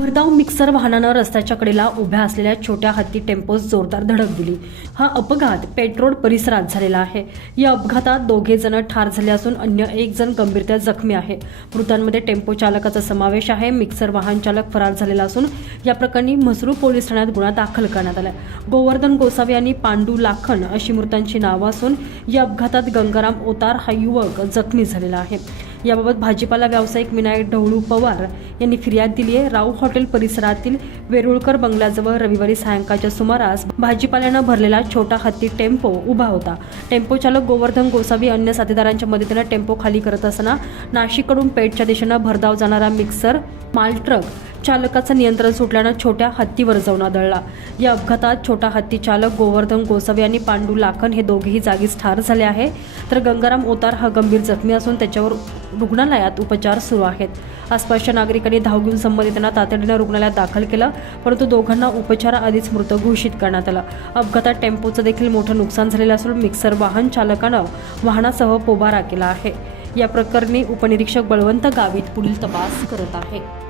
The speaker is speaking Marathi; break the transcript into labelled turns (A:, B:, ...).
A: भरधाव मिक्सर वाहनानं रस्त्याच्या कडेला उभ्या असलेल्या छोट्या हत्ती टेम्पोस जोरदार धडक दिली. हा अपघात पेट्रोल परिसरात झालेला आहे. या अपघातात दोघे जण ठार झाले असून अन्य एक जण गंभीरत्या जखमी आहे. मृतांमध्ये टेम्पो चालकाचा समावेश आहे. मिक्सर वाहन चालक फरार झालेला असून या प्रकरणी म्हसरू पोलीस ठाण्यात गुन्हा दाखल करण्यात आला गोवर्धन गोसावी आणि पांडू लाखन अशी मृतांची नावं असून या अपघातात गंगाराम ओतार हा युवक जखमी झालेला आहे. याबाबत भाजीपाला व्यावसायिक विनायक ढवळू पवार यांनी फिर्याद दिली आहे. राऊ हॉटेल परिसरातील वेरुळकर बंगल्याजवळ रविवारी सायंकाळच्या सुमारास भाजीपाल्यानं भरलेला छोटा हत्ती टेम्पो उभा होता. टेम्पो चालक गोवर्धन गोसावी अन्य साथीदारांच्या मदतीनं टेम्पो खाली करत असताना नाशिककडून पेठच्या दिशेनं भरधाव जाणारा मिक्सर माल ट्रक चालकाचं नियंत्रण सुटल्यानं छोट्या हत्तीवर जाऊन आदळला. या अपघातात छोटा हत्ती चालक गोवर्धन गोसावी आणि पांडू लाखन हे दोघेही जागीच ठार झाले आहे. तर गंगाराम ओतार हा गंभीर जखमी असून त्याच्यावर रुग्णालयात उपचार सुरू आहेत. आसपासच्या नागरिकांनी धाव घेऊन संबंधितांना तातडीनं रुग्णालयात दाखल केलं परंतु दोघांना उपचाराआधीच मृत घोषित करण्यात आलं. अपघातात टेम्पोचं देखील मोठं नुकसान झालेलं असून मिक्सर वाहन चालकानं वाहनासह पोबारा केला आहे. या प्रकरणी उपनिरीक्षक बळवंत गावित पुढील तपास करत आहे.